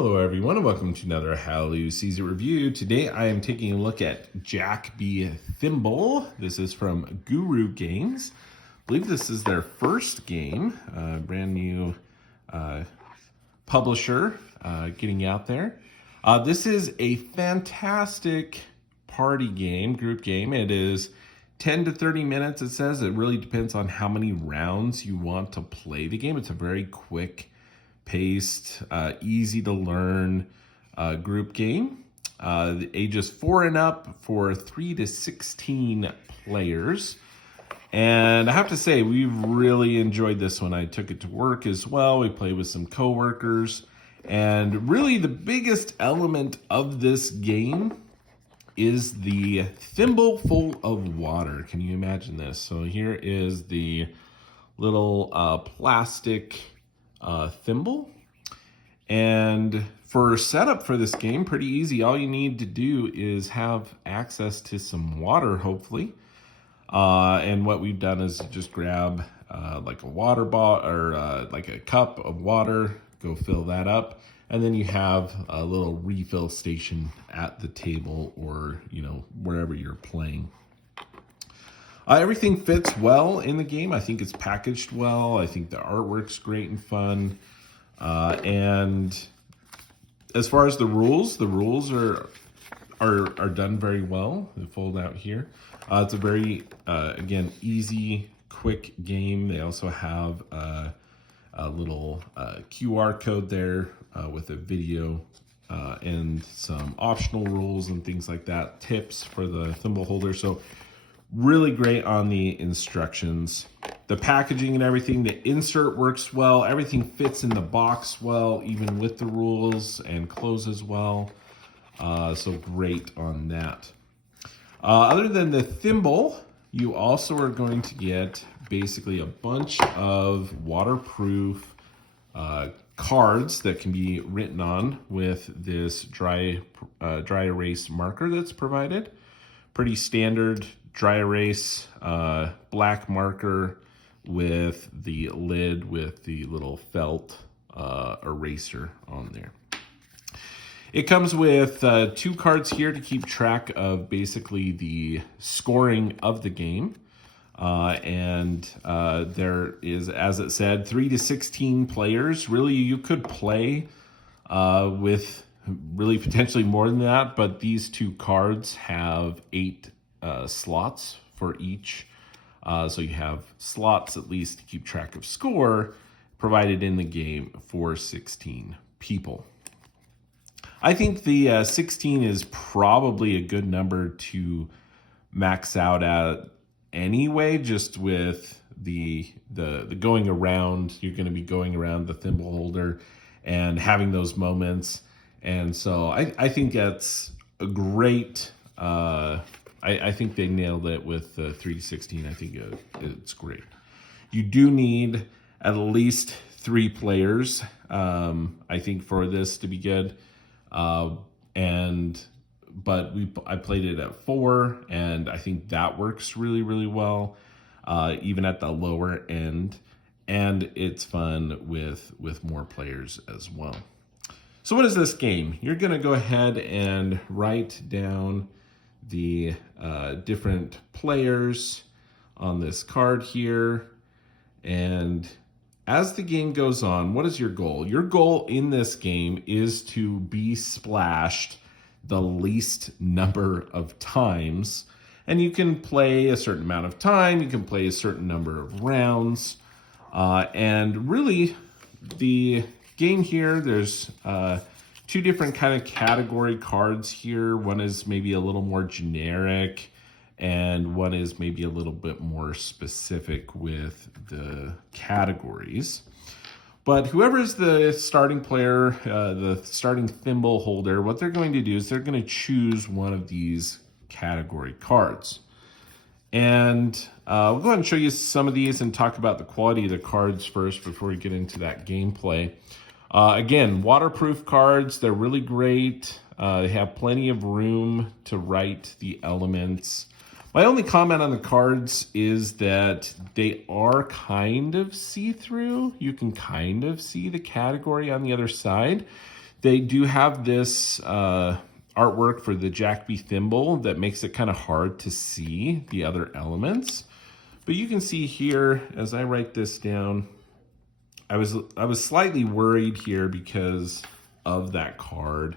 Hello everyone and welcome to another Hallelujah Caesar review. Today I am taking a look at Jack B. Thimble. This is from Guru Games. I believe this is their first game, brand new publisher getting out there. This is a fantastic party game, group game. It is 10 to 30 minutes, it says. It really depends on how many rounds you want to play the game. It's a very quick paced, easy to learn group game. The ages 4 and up for 3 to 16 players. And I have to say, we've really enjoyed this one. I took it to work as well. We played with some coworkers. And really the biggest element of this game is the thimble full of water. Can you imagine this? So here is the little plastic thimble, and for setup for this game, pretty easy. All you need to do is have access to some water, hopefully, and what we've done is just grab like a water bottle or like a cup of water, go fill that up, and then you have a little refill station at the table or wherever you're playing. Everything fits well in the game. I think it's packaged well. I think the artwork's great and fun. And as far as the rules are done very well. They fold out here. It's a very, again, easy, quick game. They also have a little QR code there with a video and some optional rules and things like that. Tips for the thimble holder. So really great on the instructions. The packaging and everything, the insert works well. Everything fits in the box well, even with the rules, and closes well. So great on that. Other than the thimble, you also are going to get basically a bunch of waterproof cards that can be written on with this dry erase marker that's provided. Pretty standard dry erase black marker with the lid with the little felt eraser on there. It comes with 2 cards here to keep track of basically the scoring of the game. And there is, as it said, 3 to 16 players. Really, you could play with really potentially more than that, but these 2 cards have 8 slots for each. So you have slots at least to keep track of score provided in the game for 16 people. I think the 16 is probably a good number to max out at anyway, just with the going around. You're going to be going around the thimble holder and having those moments. And so I think that's a great, I think they nailed it with the 3 to 16. I think it's great. You do need at least 3 players, I think, for this to be good. But I played it at 4, and I think that works really, really well, even at the lower end. And it's fun with more players as well. So what is this game? You're going to go ahead and write down the different players on this card here. And as the game goes on, what is your goal? Your goal in this game is to be splashed the least number of times. And you can play a certain amount of time. You can play a certain number of rounds. And really, the game here, there's 2 different kind of category cards here. One is maybe a little more generic, and one is maybe a little bit more specific with the categories. But whoever is the starting player, the starting thimble holder, what they're going to do is they're going to choose one of these category cards. And we'll go ahead and show you some of these and talk about the quality of the cards first before we get into that gameplay. Again, waterproof cards, they're really great. They have plenty of room to write the elements. My only comment on the cards is that they are kind of see-through. You can kind of see the category on the other side. They do have this artwork for the Jack B. Thimble that makes it kind of hard to see the other elements. But you can see here, as I write this down, I was slightly worried here because of that card.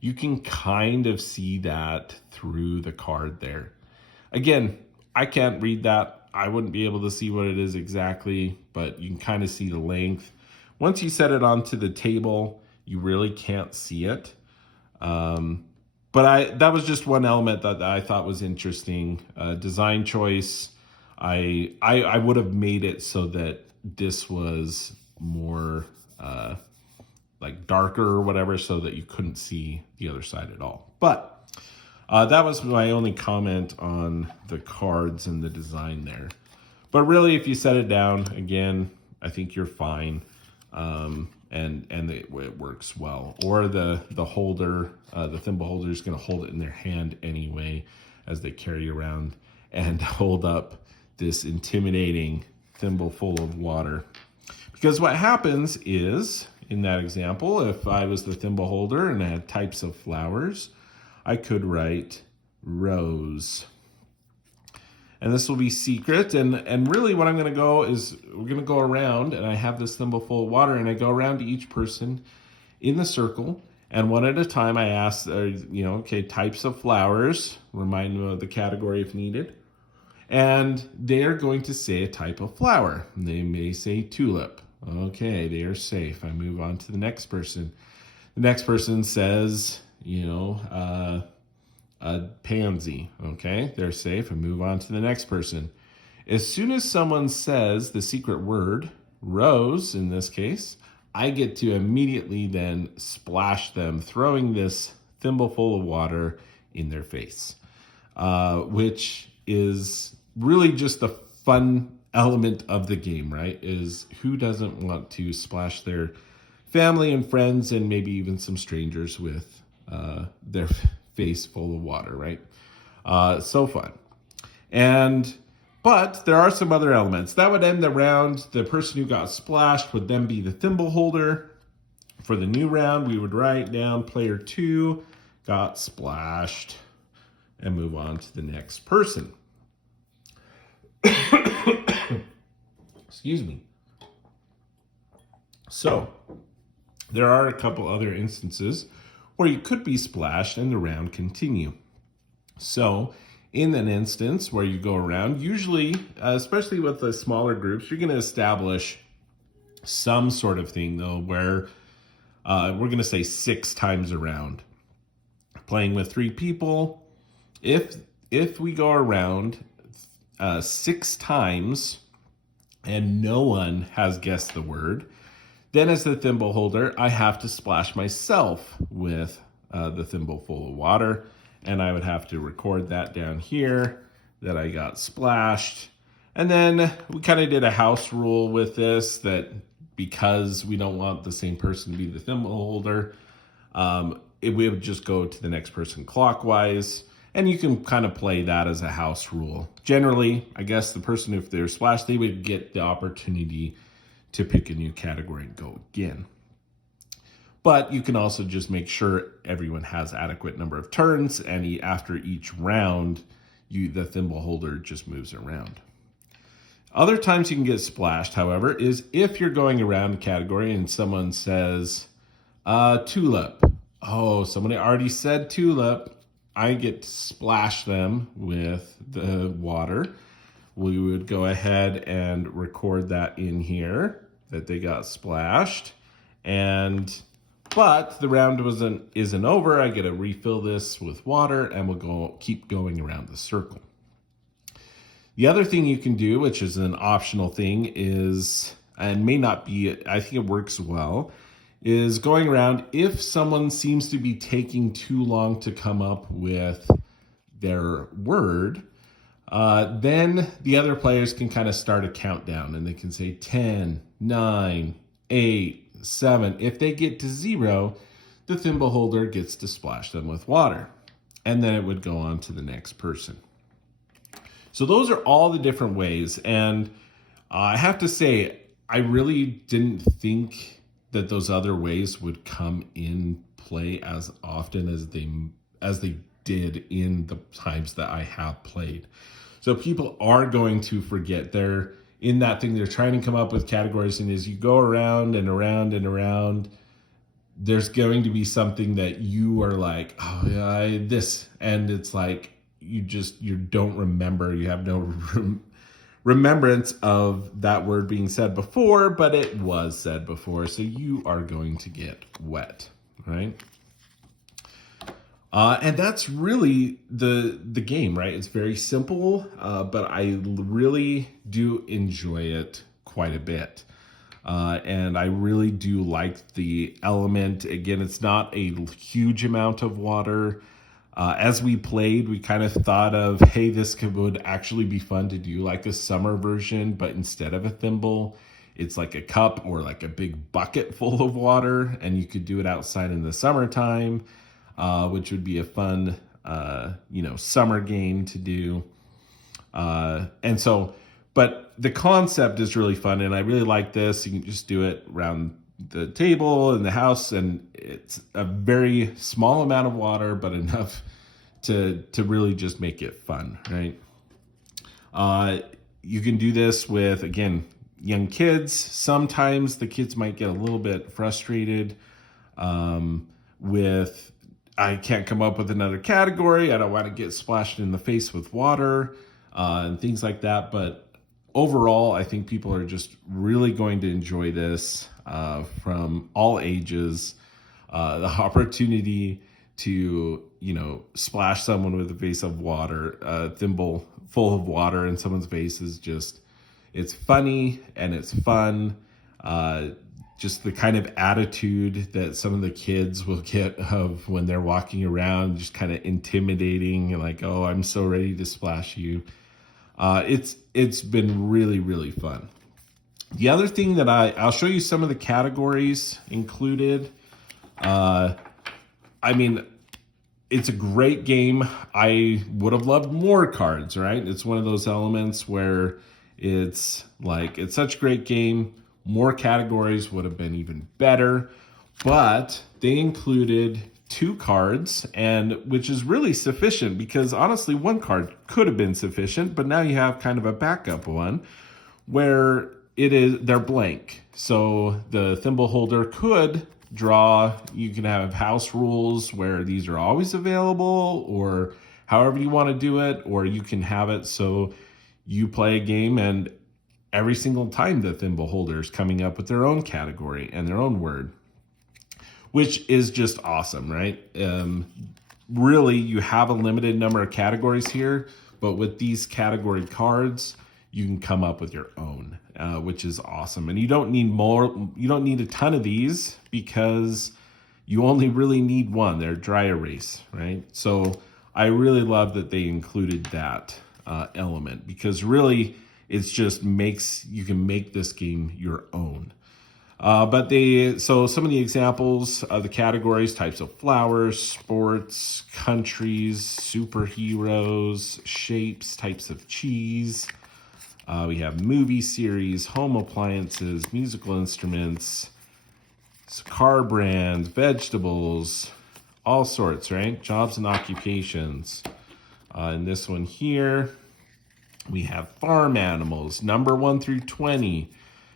You can kind of see that through the card there. Again, I can't read that. I wouldn't be able to see what it is exactly, but you can kind of see the length. Once you set it onto the table, you really can't see it. But that was just one element that I thought was interesting. Design choice. I would have made it so that this was more like darker or whatever, so that you couldn't see the other side at all. But that was my only comment on the cards and the design there. But really, if you set it down, again, I think you're fine. And it works well. Or the holder, the thimble holder is going to hold it in their hand anyway as they carry around and hold up this intimidating thimble full of water. Because what happens is, in that example, if I was the thimble holder and I had types of flowers, I could write rose. And this will be secret. And really what I'm going to go is we're going to go around, and I have this thimble full of water, and I go around to each person in the circle. And one at a time I ask, okay, types of flowers, remind them of the category if needed. And they're going to say a type of flower. They may say tulip. Okay, they are safe. I move on to the next person. The next person says, a pansy. Okay, they're safe. And move on to the next person. As soon as someone says the secret word, rose in this case, I get to immediately then splash them, throwing this thimble full of water in their face, which is really just the fun element of the game, right? Is who doesn't want to splash their family and friends and maybe even some strangers with their face full of water, right? So fun. But there are some other elements. That would end the round. The person who got splashed would then be the thimble holder. For the new round, we would write down player 2 got splashed and move on to the next person. Excuse me. So, there are a couple other instances where you could be splashed and the round continue. So, in an instance where you go around, usually, especially with the smaller groups, you're going to establish some sort of thing, though, where we're going to say 6 times around. Playing with 3 people, if we go around 6 times and no one has guessed the word, then as the thimble holder, I have to splash myself with the thimble full of water. And I would have to record that down here, that I got splashed. And then we kind of did a house rule with this, that because we don't want the same person to be the thimble holder, we would just go to the next person clockwise. And you can kind of play that as a house rule. Generally, I guess the person, if they're splashed, they would get the opportunity to pick a new category and go again. But you can also just make sure everyone has adequate number of turns, and after each round, the thimble holder just moves around. Other times you can get splashed, however, is if you're going around a category and someone says, tulip. Oh, somebody already said tulip. I get to splash them with the water. We would go ahead and record that in here, that they got splashed. But the round isn't over. I get to refill this with water, and we'll keep going around the circle. The other thing you can do, which is an optional thing, is, and may not be, I think it works well, is going around. If someone seems to be taking too long to come up with their word, then the other players can kind of start a countdown, and they can say 10, 9, 8, 7. If they get to 0, the thimble holder gets to splash them with water. And then it would go on to the next person. So those are all the different ways. And I have to say, I really didn't think that those other ways would come in play as often as they did in the times that I have played. So people are going to forget. They're in that thing. They're trying to come up with categories, and as you go around and around and around, there's going to be something that you are like, oh yeah, this, and it's like you don't remember. You have no remembrance of that word being said before, but it was said before, so you are going to get wet, right? And that's really the game, right? It's very simple, but I really do enjoy it quite a bit. And I really do like the element. Again, it's not a huge amount of water. As we played, we kind of thought of, hey, would actually be fun to do like a summer version, but instead of a thimble, it's like a cup or like a big bucket full of water, and you could do it outside in the summertime, which would be a fun, summer game to do. But the concept is really fun, and I really like this. You can just do it around the table in the house, and it's a very small amount of water, but enough to really just make it fun, right? You can do this with, again, young kids. Sometimes the kids might get a little bit frustrated with, I can't come up with another category. I don't want to get splashed in the face with water and things like that. But overall, I think people are just really going to enjoy this from all ages. The opportunity to, splash someone with a vase of water, a thimble full of water in someone's face is just, it's funny and it's fun. Just the kind of attitude that some of the kids will get of when they're walking around, just kind of intimidating and like, oh, I'm so ready to splash you. It's been really, really fun. The other thing that I'll show you some of the categories included. It's a great game. I would have loved more cards, right? It's one of those elements where it's such a great game. More categories would have been even better, but they included 2 cards, and which is really sufficient because honestly, 1 card could have been sufficient, but now you have kind of a backup one where they're blank. So the thimble holder could draw, you can have house rules where these are always available, or however you want to do it, or you can have it so you play a game and every single time the thimble holder is coming up with their own category and their own word, which is just awesome, right? Really, you have a limited number of categories here, but with these category cards, you can come up with your own, which is awesome. And you don't need a ton of these because you only really need one. They're dry erase, right? So I really love that they included that element because really it's just you can make this game your own. So some of the examples of the categories: types of flowers, sports, countries, superheroes, shapes, types of cheese. We have movie series, home appliances, musical instruments, car brands, vegetables, all sorts, right? Jobs and occupations. In this one here, we have farm animals, number 1 through 20.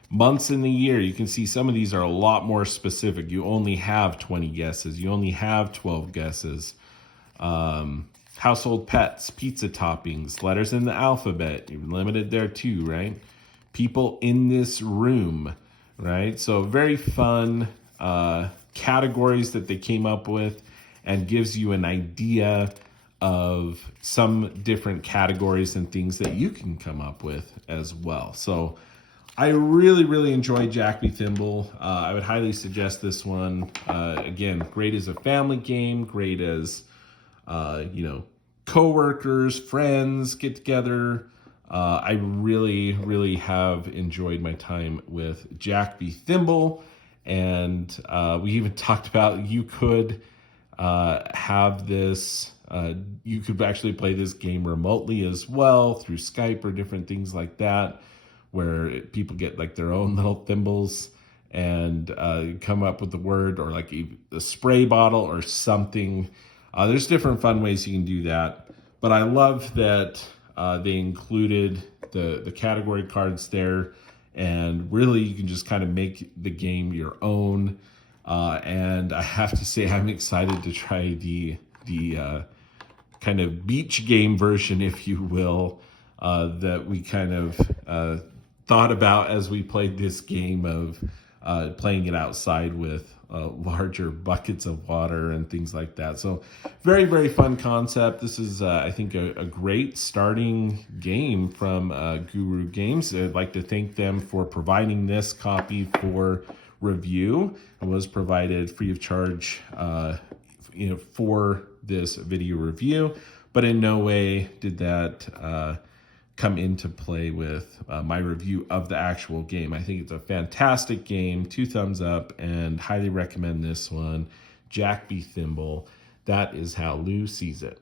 Months in the year, you can see some of these are a lot more specific. You only have 20 guesses. You only have 12 guesses. Household pets, pizza toppings, letters in the alphabet. You're limited there too, right? People in this room, right? So very fun categories that they came up with, and gives you an idea of some different categories and things that you can come up with as well. So I really, really enjoyed Jack v. Thimble. I would highly suggest this one. Again, great as a family game, great as, coworkers, friends get together. I really, really have enjoyed my time with Jack v. Thimble. And we even talked about you could have this, you could actually play this game remotely as well through Skype or different things like that, where people get like their own little thimbles and come up with the word, or like a spray bottle or something. There's different fun ways you can do that. But I love that they included the category cards there, and really you can just kind of make the game your own. And I have to say, I'm excited to try the kind of beach game version, if you will, that we kind of thought about as we played this game of playing it outside with larger buckets of water and things like that. So very, very fun concept. This is, I think, a great starting game from Guru Games. I'd like to thank them for providing this copy for review. It was provided free of charge for this video review, but in no way did that come into play with my review of the actual game. I think it's a fantastic game, 2 thumbs up, and highly recommend this one. Jack B. Thimble. That is how Lou sees it.